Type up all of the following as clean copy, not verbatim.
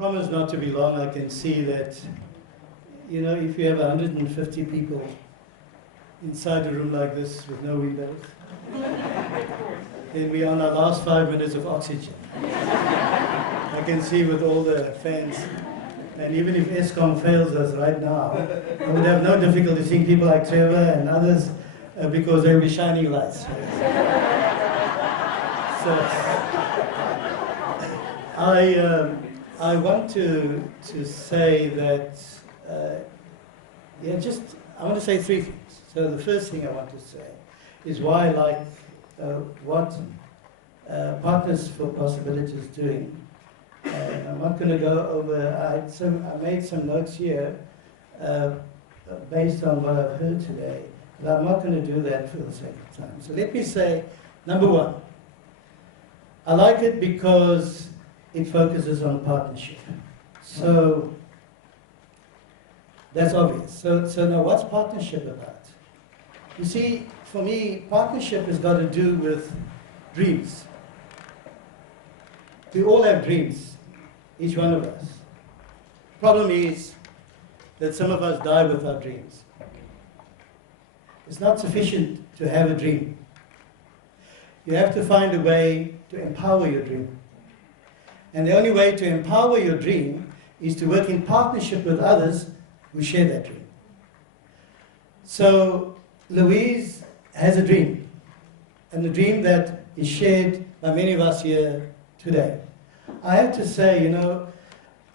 promise not to be long. I can see that, you know, if you have 150 people inside a room like this with no windows, then we're on our last 5 minutes of oxygen. I can see with all the fans. And even if ESCOM fails us right now, I would have no difficulty seeing people like Trevor and others because they'll be shining lights. So I want to say that, I want to say three things. So the first thing I want to say is why I like what Partners for Possibility is doing. I'm not going to go over, I made some notes here based on what I've heard today, but I'm not going to do that for the sake of time. So let me say, number one, I like it because it focuses on partnership. So that's obvious. So now what's partnership about? You see, for me, partnership has got to do with dreams. We all have dreams, each one of us. Problem is that some of us die with our dreams. It's not sufficient to have a dream. You have to find a way to empower your dream. And the only way to empower your dream is to work in partnership with others who share that dream. So Louise has a dream, and a dream that is shared by many of us here today. I have to say, you know,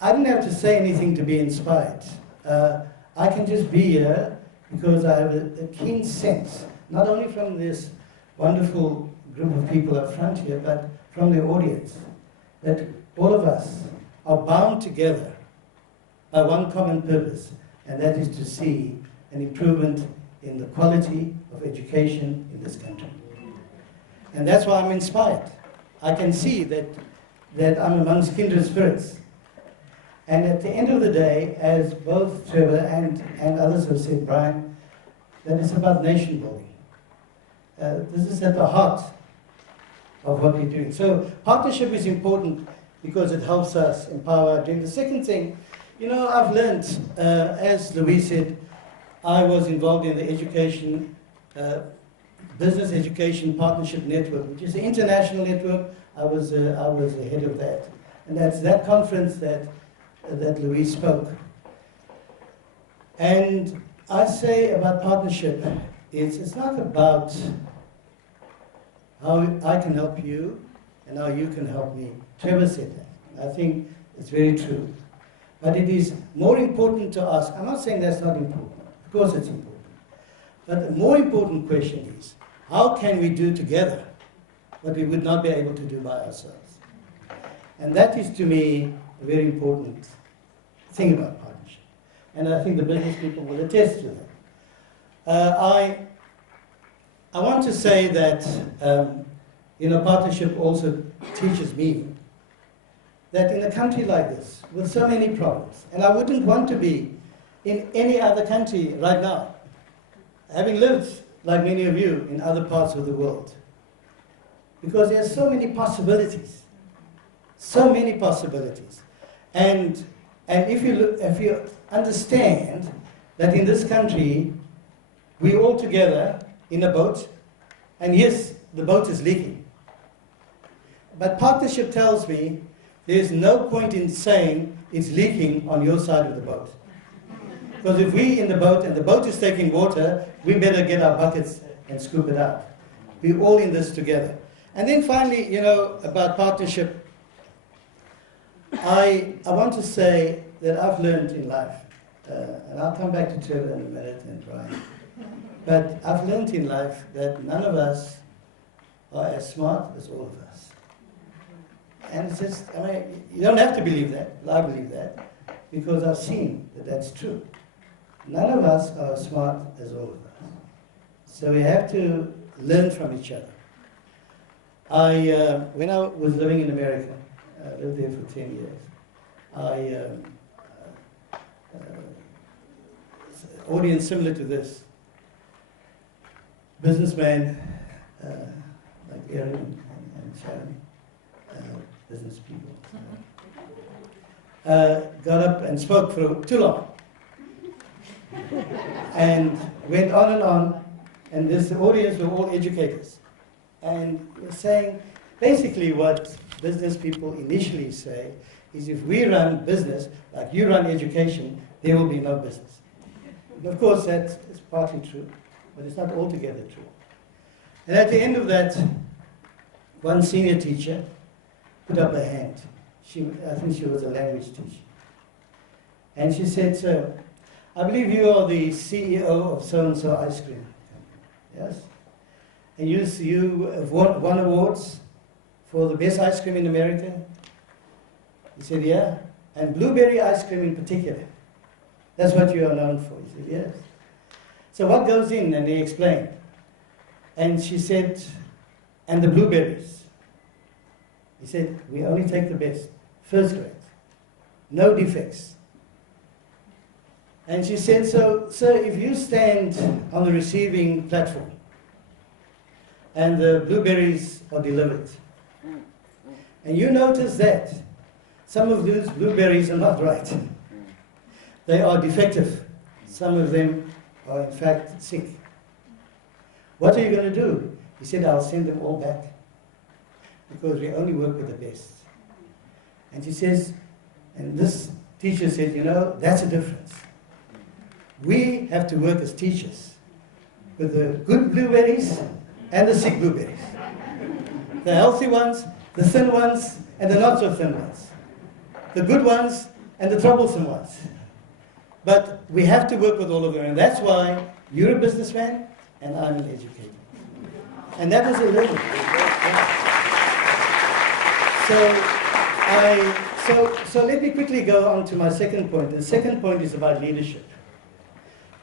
I didn't have to say anything to be inspired. I can just be here because I have a keen sense, not only from this wonderful group of people up front here, but from the audience, that all of us are bound together by one common purpose, and that is to see an improvement in the quality of education in this country. And that's why I'm inspired. I can see that I'm amongst kindred spirits. And at the end of the day, as both Trevor and others have said, Brian, that it's about nation building. This is at the heart of what we're doing. So partnership is important because it helps us empower our dream. The second thing, you know, I've learned, as Louise said, I was involved in the education, Business Education Partnership Network, which is an international network. I was the head of that. And that's that conference that Louise spoke. And I say about partnership, it's not about how I can help you and how you can help me. Trevor said that. I think it's very true. But it is more important to ask. I'm not saying that's not important. Of course it's important. But the more important question is, how can we do together what we would not be able to do by ourselves? And that is, to me, a very important thing about partnership. And I think the business people will attest to that. I want to say that, you know, partnership also teaches me that in a country like this, with so many problems, and I wouldn't want to be in any other country right now, having lived, like many of you, in other parts of the world, because there are so many possibilities, and if you understand that in this country we're all together in a boat, and yes, the boat is leaking, but partnership tells me there's no point in saying it's leaking on your side of the boat. Because if we're in the boat and the boat is taking water, we better get our buckets and scoop it out. We're all in this together. And then finally, you know, about partnership, I want to say that I've learned in life, and I'll come back to Trevor in a minute and Brian, but I've learned in life that none of us are as smart as all of us. And it's just, I mean, you don't have to believe that, I believe that, because I've seen that that's true. None of us are as smart as all of us. So we have to learn from each other. When I was living in America, I lived there for 10 years, audience similar to this, businessman like Aaron and Sharon, business people. got up and spoke for too long. And went on, and this audience were all educators. And we're saying, basically what business people initially say is if we run business like you run education, there will be no business. And of course, that is partly true, but it's not altogether true. And at the end of that, one senior teacher put up her hand. I think she was a language teacher. And she said, "Sir, I believe you are the CEO of so-and-so ice cream company, yes? And you have won awards for the best ice cream in America?" He said, "Yeah. And blueberry ice cream in particular. That's what you are known for." He said, "Yes." "So what goes in?" And he explained. And she said, "And the blueberries?" He said, "We only take the best, first grade, no defects." And she said, "So, sir, if you stand on the receiving platform and the blueberries are delivered, and you notice that some of those blueberries are not right, they are defective, some of them are in fact sick, what are you going to do?" He said, "I'll send them all back because we only work with the best." And she says, and this teacher said, "You know, that's a difference. We have to work as teachers with the good blueberries and the sick blueberries. The healthy ones, the thin ones, and the not so thin ones. The good ones and the troublesome ones. But we have to work with all of them, and that's why you're a businessman and I'm an educator." And that was a little. So let me quickly go on to my second point. The second point is about leadership.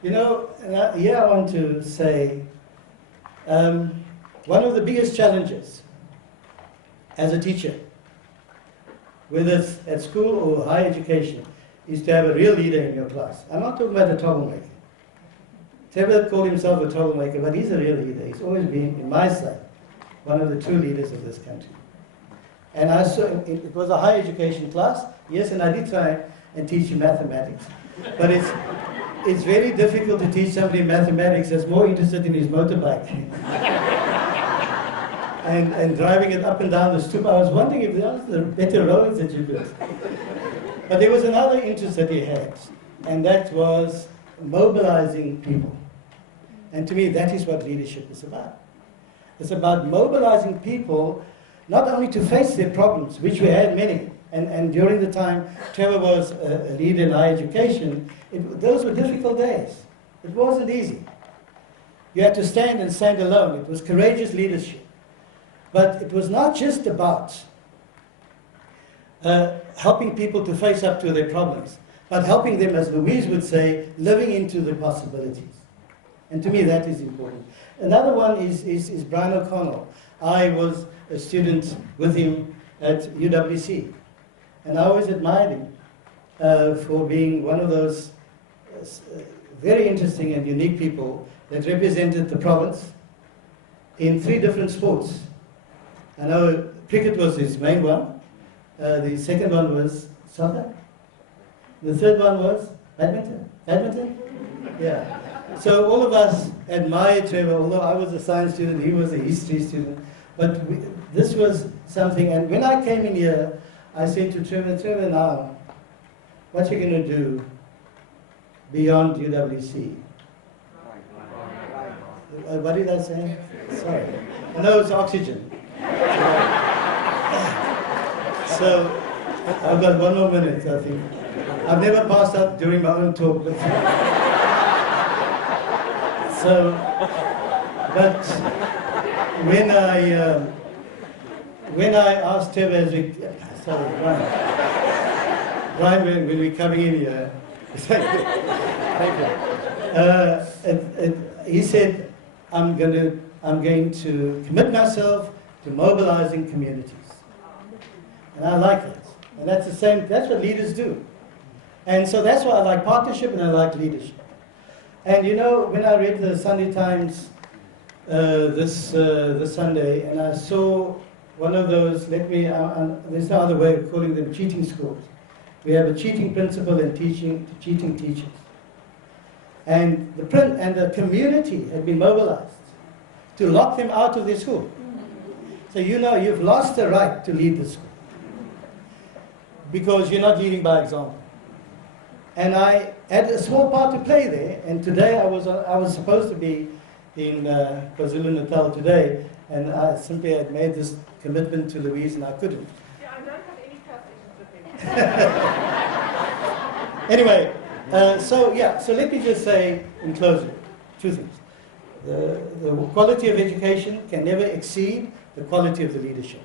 You know, here I want to say, one of the biggest challenges as a teacher, whether it's at school or higher education, is to have a real leader in your class. I'm not talking about a troublemaker. Trevor called himself a troublemaker, but he's a real leader. He's always been, in my sight, one of the true leaders of this country. And I saw, it was a higher education class, yes, and I did try and teach him mathematics. But it's very difficult to teach somebody mathematics that's more interested in his motorbike and driving it up and down the stoop. I was wondering if there are better roads that you could. But there was another interest that he had, and that was mobilizing people. And to me, that is what leadership is about. It's about mobilizing people not only to face their problems, which we had many, and during the time Trevor was a leader in higher education, those were difficult days. It wasn't easy. You had to stand and stand alone. It was courageous leadership. But it was not just about helping people to face up to their problems, but helping them, as Louise would say, living into the possibilities. And to me, that is important. Another one is Brian O'Connell. I was a student with him at UWC, and I always admired him for being one of those very interesting and unique people that represented the province in 3 different sports. I know cricket was his main one. The second one was soccer. The third one was badminton. Badminton? Yeah. So all of us admired Trevor, although I was a science student, he was a history student. But this was something, and when I came in here, I said to Trevor, now, what are you going to do beyond UWC? What did I say? Sorry. I know it's oxygen. So, I've got 1 more minute, I think. I've never passed out during my own talk. But when I asked Trevor as we, sorry, Brian, when we're coming in here, thank you. He said, I'm going to commit myself to mobilizing communities. And I like that. And that's what leaders do. And so that's why I like partnership and I like leadership. And you know, when I read the Sunday Times this Sunday, and I saw one of those, there's no other way of calling them cheating schools, We have a cheating principal and cheating teachers. And the community had been mobilized to lock them out of their school. So you know you've lost the right to lead the school because you're not leading by example. And I had a small part to play there, and today I was supposed to be in KwaZulu-Natal today, and I simply had made this commitment to Louise and I couldn't. Yeah, I don't have any trust issues with him. Anyway, so let me just say in closing, two things. The quality of education can never exceed the quality of the leadership.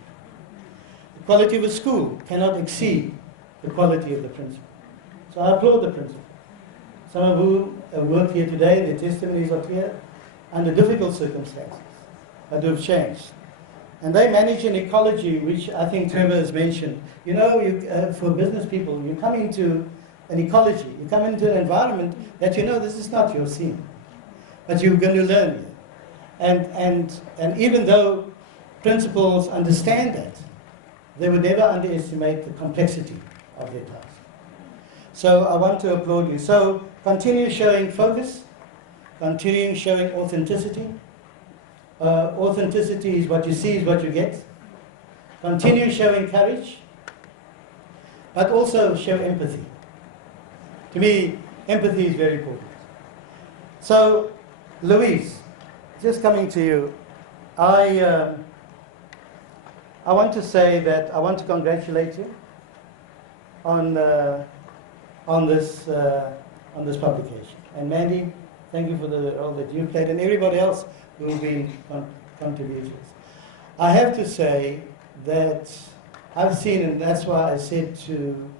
The quality of a school cannot exceed the quality of the principal. So I applaud the principal. Some of who have worked here today, their testimonies are clear, under difficult circumstances, but who have changed. And they manage an ecology which I think Trevor has mentioned. You know, for business people, you come into an ecology, you come into an environment that you know this is not your scene, but you're going to learn here. And even though principals understand that, they would never underestimate the complexity of their task. So I want to applaud you. So continue showing focus, continue showing authenticity. Authenticity is what you see is what you get. Continue showing courage, but also show empathy. To me, empathy is very important. So, Louise, just coming to you, I want to say that I want to congratulate you on this publication. And Mandy, thank you for the role that you played, and everybody else who have been contributors. I have to say that I've seen, and that's why I said to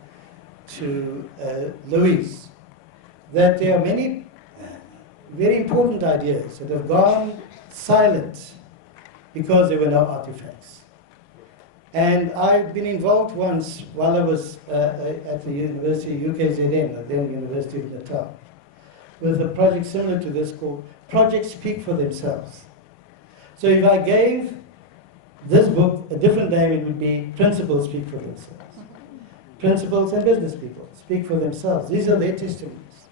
Louise, that there are many very important ideas that have gone silent because there were no artifacts. And I've been involved once while I was at the University UKZN, then University of Natal, with a project similar to this called Projects Speak for Themselves. So if I gave this book a different name, it would be Principals Speak for Themselves. Principals and business people speak for themselves. These are their testimonies.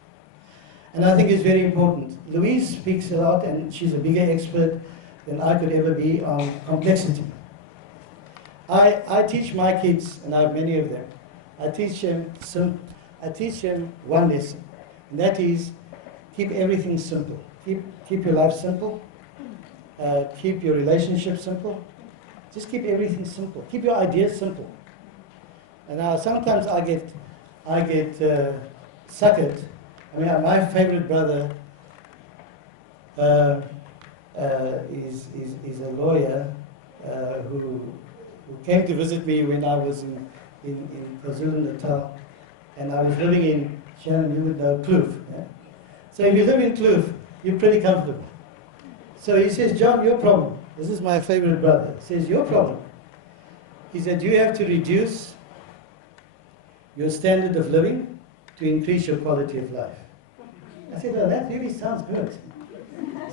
And I think it's very important. Louise speaks a lot, and she's a bigger expert than I could ever be on complexity. I teach my kids, and I have many of them, I teach them one lesson, and that is keep everything simple. Keep your life simple. Keep your relationship simple. Just keep everything simple. Keep your ideas simple. And sometimes I get suckered. I mean, my favorite brother is a lawyer who came to visit me when I was in KwaZulu-Natal, and I was living in, Shannon, you would know, Kloof. Yeah? So if you live in Kloof, you're pretty comfortable. So he says, John, your problem, this is my favorite brother, he says, your problem, he said, you have to reduce your standard of living to increase your quality of life. I said, oh, that really sounds good.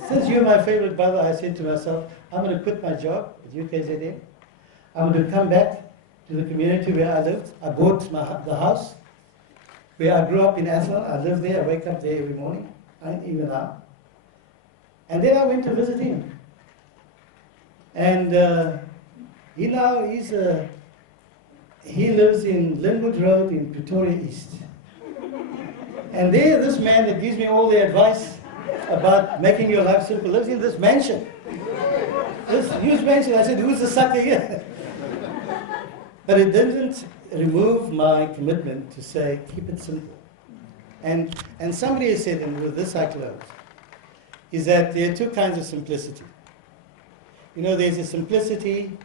Since you're my favorite brother, I said to myself, I'm going to quit my job at UKZN. I'm going to come back to the community where I lived. I bought the house where I grew up in Athlone. I live there. I wake up there every morning, even now. And then I went to visit him. And he lives in Linwood Road in Pretoria East. And there, this man that gives me all the advice about making your life simple lives in this mansion. This huge mansion. I said, who's the sucker here? But it didn't remove my commitment to say, keep it simple. And somebody has said, and with this I close, is that there are two kinds of simplicity. You know, there's a simplicity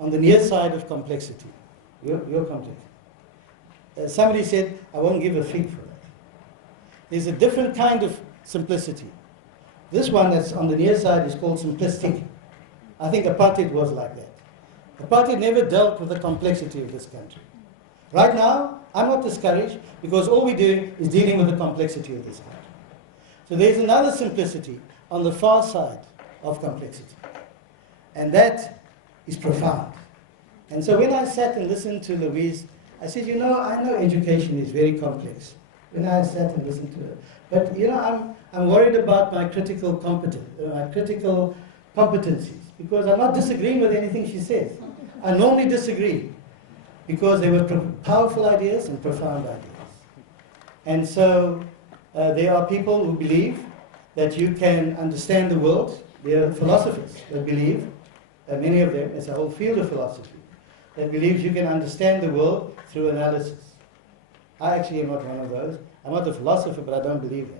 on the near side of complexity. You're complex. Somebody said, I won't give a fig for that. There's a different kind of simplicity. This one that's on the near side is called simplistic. I think apartheid was like that. Apartheid never dealt with the complexity of this country. Right now, I'm not discouraged because all we're doing is dealing with the complexity of this country. So there's another simplicity on the far side of complexity. And that is profound. And so when I sat and listened to Louise I said, you know, I know education is very complex. When I sat and listened to her. But, you know, I'm worried about my critical competencies, because I'm not disagreeing with anything she says. I normally disagree, because they were powerful ideas and profound ideas. And so there are people who believe that you can understand the world. There are philosophers that believe, many of them, it's a whole field of philosophy, that believes you can understand the world through analysis. I actually am not one of those. I'm not a philosopher, but I don't believe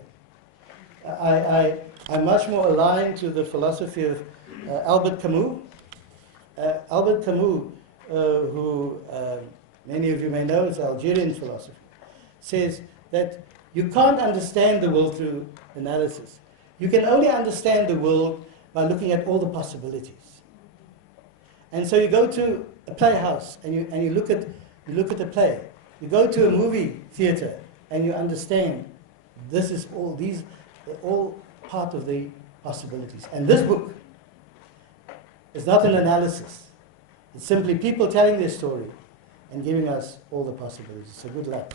that. I'm much more aligned to the philosophy of Albert Camus. Albert Camus, who many of you may know, is an Algerian philosopher, says that you can't understand the world through analysis. You can only understand the world by looking at all the possibilities. And so you go to a playhouse and you look at the play. You go to a movie theater and you understand they're all part of the possibilities. And this book is not an analysis. It's simply people telling their story and giving us all the possibilities. So good luck.